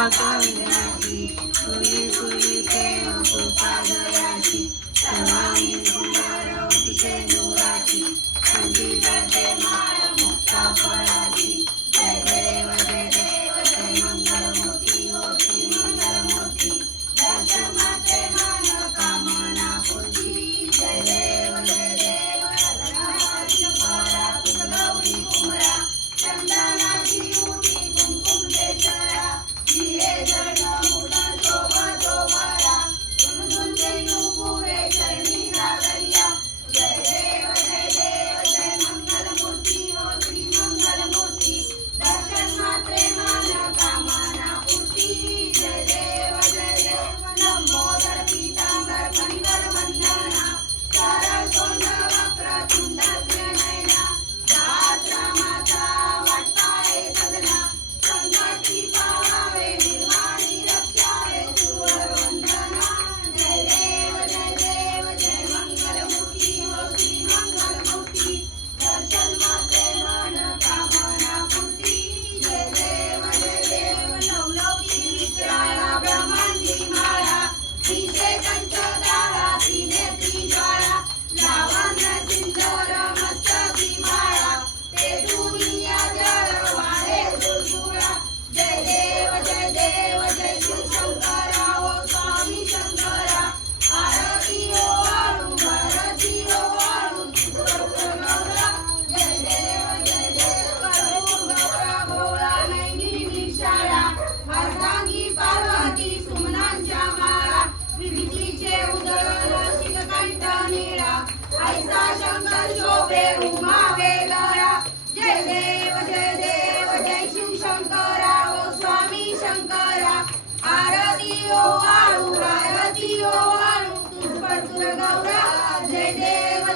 स्वातंत्र्याची फुली फुली प्रेम कृपा दयाची सर्वांगी सुंदर अतिशय नूराची कंठी करते माळ मुक्ता फळाची जय देव जय देव जय मंगलमूर्ती हो श्री मंगलमूर्ती दर्शन माते मन कामना पूर्ती जय देव रत्नाची परा गौरी कुमरा चंदनाची उटी कुंकुम देशरा दिये जळण मुलं शोभा शोभरा गुणगुणते नुपुरे चरणी नागरिया जय देव जय मंगलमूर्ती हो श्री मंगलमूर्ती दर्शन मात्रे मन कामना पूर्ती जय देव लंबोदर पीतांबर कणिवर वंदना सरळ तोंड वक्र सुंदर नयना दात रामाचा वाटताय सदना संकटी पावावे निर्वाणी रक्षावे सुवर वंदना जय देव जय मंगलमूर्ती हो श्री मंगलमूर्ती दर्शन माते मन कामना पूर्ती जय देव लवलौकी विक्राळा ब्रह्मांडी माळा तिचे कंठ दाळा तिने ती ज्वाळा लावण सिंदूर मस्तकी माळा ते दुनिया जळ वाळे झुळझुळा जय देव जय शिवशंकरा ओ स्वामी शंकरा आरती ओ वाळू भारती ओ वाळू गौरा जय देव करू गौरा भोळा नैनी निशाळा अर्धांगी पार्वती सुमनांच्या माळा विभीतीचे उदर शिखकंठ निळा ऐसा शंकर शोभे उमा वेगळा जय देव जय शिवशंकरा ओ स्वामी शंकरा आरती ओ वाळू भारती ओ वाळू तुझपर गौरा जय देव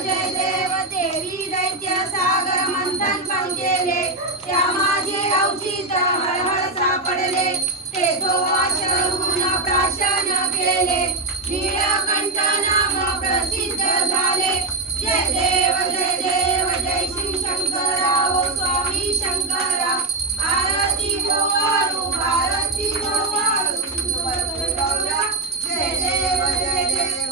देवी दैत्य सागर मंथन पण केले त्या माझे अवचित हळहळ सापडले ते तो आश्रहून प्राशन केले नीळकंठ नाम प्रसिद्ध झाले जय देव जय शिवशंकरा ओ स्वामी शंकरा आरती ओ वाळू भारती ओ वाळू तुझपर गौरा जय देव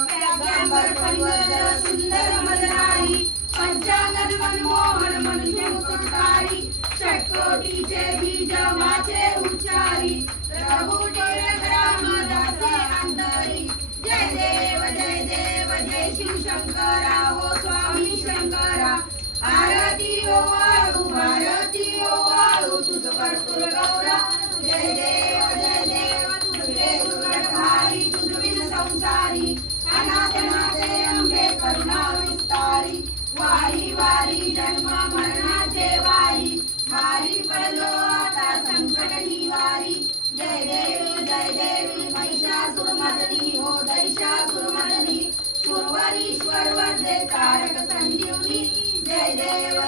पैगंबर कणिवर सुंदर मदनारी पंचानन मनमोहन मनुष्य मुकुटारी षटकोटीचे बीज माझे उच्चारी प्रभु ग्राम दासे अंतरी जय देव जय शिवशंकरा ओ स्वामी शंकरा आरती ओ वाळू भारती ओ वाळू तुझपर गौरा जय देव तुझे दुर्गढहारी तुझविन संसारी अनाथनाथे अंबे करुणा विस्तारी वारी वारी जन्म मरणाचे वारी भारी पडलो आता संकट निवारी जय देवी महिषासुरमर्दिनी हो दैशासुरमर्दिनी सुरवरीश्वर वरदे तारक संजीवनी जय देव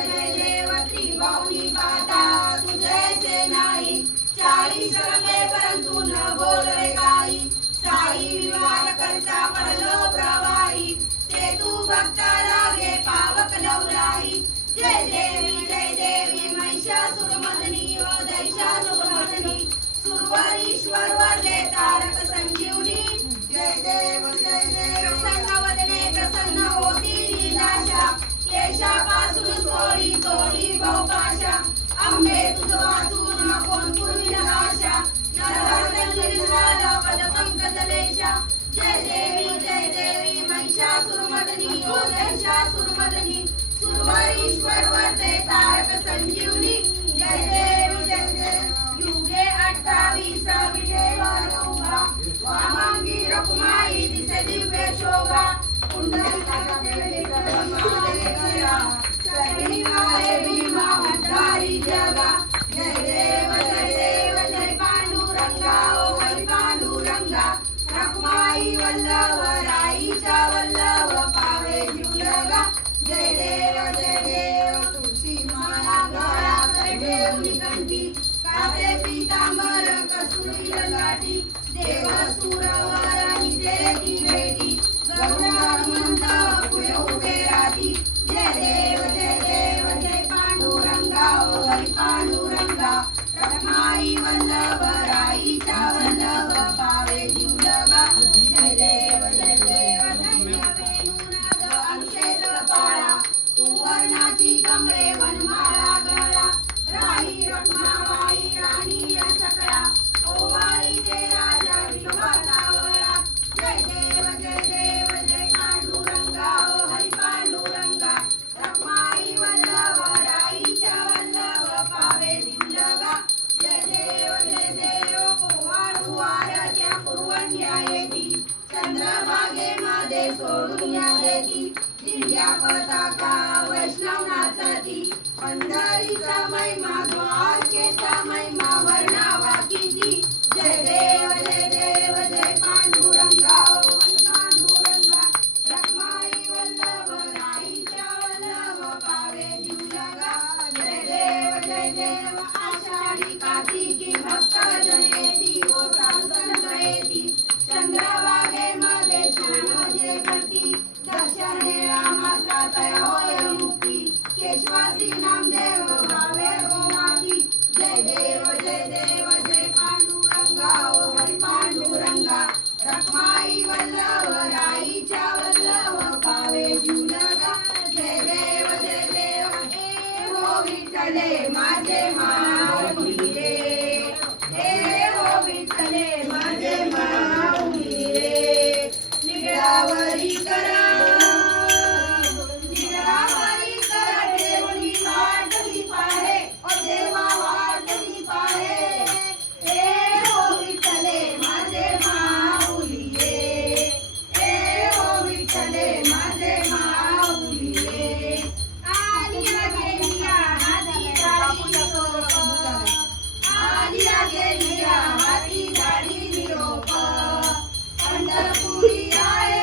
त्रिभुवनी पाता तुझैसे नाही 40 रंगे परंतु न बोलवे काही साई विवाह करता पडलो प्रवाही ते तू भक्त लागे पावक लवलाही जय देवी महिषासुरमर्दिनी हो दैशासुरमर्दिनी सुरवरीश्वर वरदे तारक संजीवनी जय देव प्रसन्न वदने प्रसन्न होती लीलाशा केशापासून सोडी तोडी बहुपाशा अंबे तुझ वाचून कोण पूर्वी आशा पद पंकजलेशा जय देवी महिषासुरमर्दिनी हो दैशासुरमर्दिनी सुरवरीश्वर वरदे तारक संजीवनी जय देव युगे 28 विठेवर उभा वामांगी रखुमाई दिसे दिव्य शोभा चरणी मारे भीमा उद्धारी जगा जय देव जय पांडुरंगा ओ हरी पांडुरंगा रखुमाई वल्लभ राईच्या वल्लभ पावे जीवलगा जय देव तुळशी माळा गळा कर ठेवली कंठी कासे पीतांबर कसुरी गाठी देव सुरवरानी देती भेटी गरुड हनुमंत पुढे उभे राहती जय देव जय पांडुरंगा ओ हरी पांडुरंगा रखमाई रखमाई वल्लभ राईच्या वल्लभ पावे जीवलगा जय देव धन्य वेणुनाद अनुक्षेत्र पाळा सुवर्णाची कमळे वनमाळा गळा राही रखमाबाई राणी या सकळा ओवाळीचे राजा विठोबा सावळा जय देव जय पांडुरंगा ओ हरी पांडुरंगा रखमाई वल्लभ राईच्या वल्लभ पावे दिवलगा जय देव ओवाळू आरत्या पुरवण्या येती चंद्रभागेमध्ये सोडून या देती दिव्या पताका वैष्णव नाचती पंढरीचा महिमा द्वारकेचा महिमा वर्णावा किती जय देव जय पांडुरंगा ओ पांडुरंगा रखमाई वल्लभ राईच्या वल्लभ पावे जीवलगा जय देव आषाढी कार्तिकी भक्त जनेती ओ साधुसंत येती चंद्रभागेमध्ये स्नान जे करती दर्शने रामाचा तया होय मुक्ती केशवासी नामदेव भावे ओ माती जय देव जय पांडुरंगा ओ हरी पांडुरंगा रखमाई वल्लभ राईच्या वल्लभ पावे जीवलगा जय देव हे हो विठ्ठले माझे माऊली रे हे हो विठ्ठले माझे माऊली रे निगडावरी करा देवनी वाटली पाहे ओ देवा वाटली पाहे हे हो विठ्ठले माझे माऊली रे हे हो विठ्ठले माझे माऊली रे आलिया गेलिया हाती दाढी निरोप आलिया गेलिया हाती दाढी निरोप पंढरपुरी आहे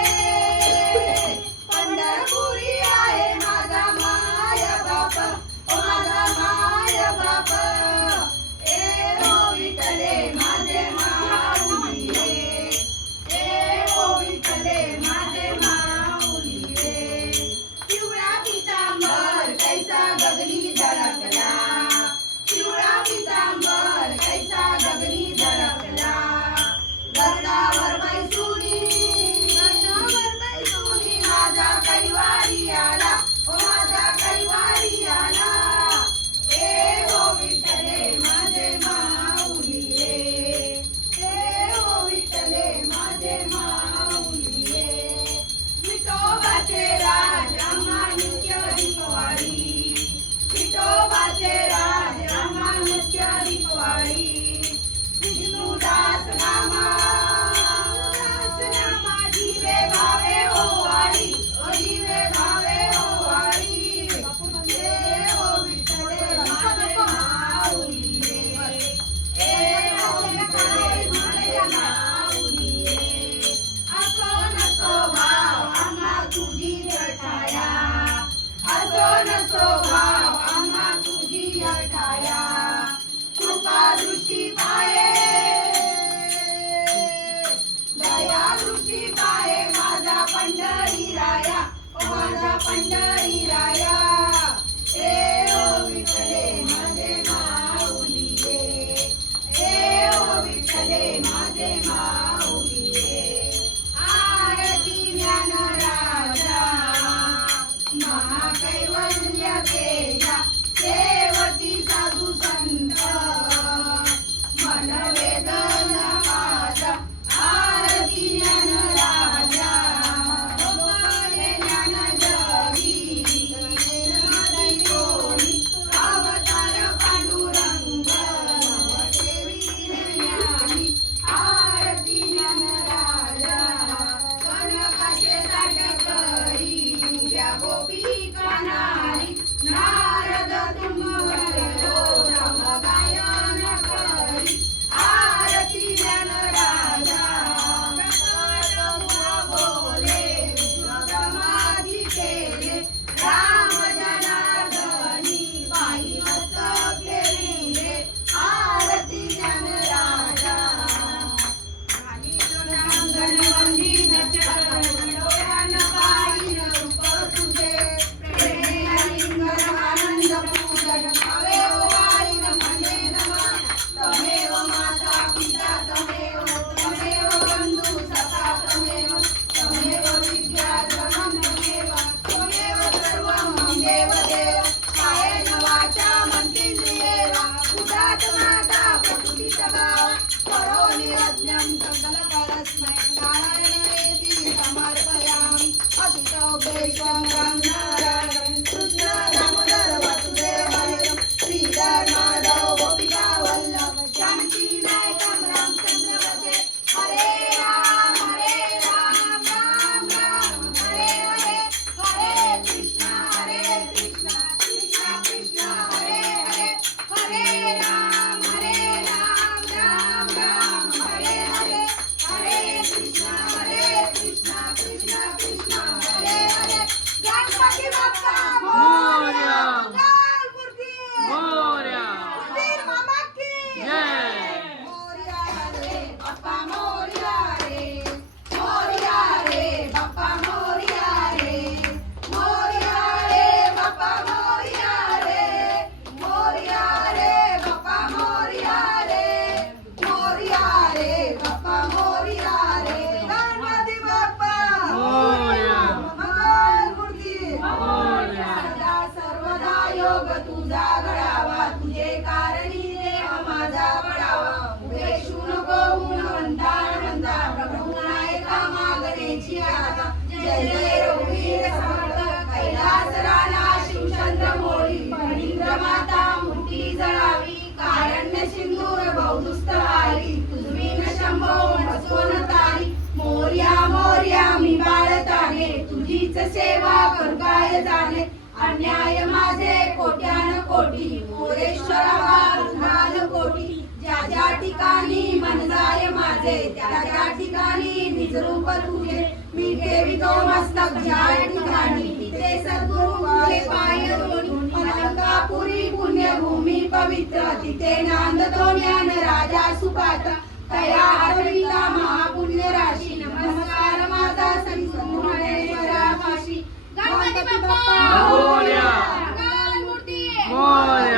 तुझा घडावा, तुझे कारणी देह माझा बडावा. उपेक्षू नको गुणवंता म्हणता, प्रभू नायका मागणेची आता. जय जय रघुवीर समर्थ कैलास राणा शिवचंद्र मोळी. फणींद्र माता मुठी जळावी, कारण्य सिंदूर बहुदुस्त आली. तुझवीन शंभो मसोन तारी, मोर्या मोर्या मी बाळताने. तुझीच सेवा करू काय जाणे, अन्याय माझे कोट्यान कोटी. मोरेश्वरा रुणाल कोटी, ज्या ज्या ठिकाणी मन जाय माझे, त्या त्या ठिकाणी निज रूप तुझे. मी ठेवितो मस्तक ज्या ठिकाणी, तिथे सद्गुरु तुझे पाय दोन्ही. अलंकापुरी पुण्यभूमी पवित्र, तिथे नांदतो ज्ञान राजा सुपात्र. तया आठविता महापुण्य राशी, नमस्कार माझा संतमुनेश्वरा पाशी. गणपती बाप्पा मोरया, मंगल मूर्ती मोरया.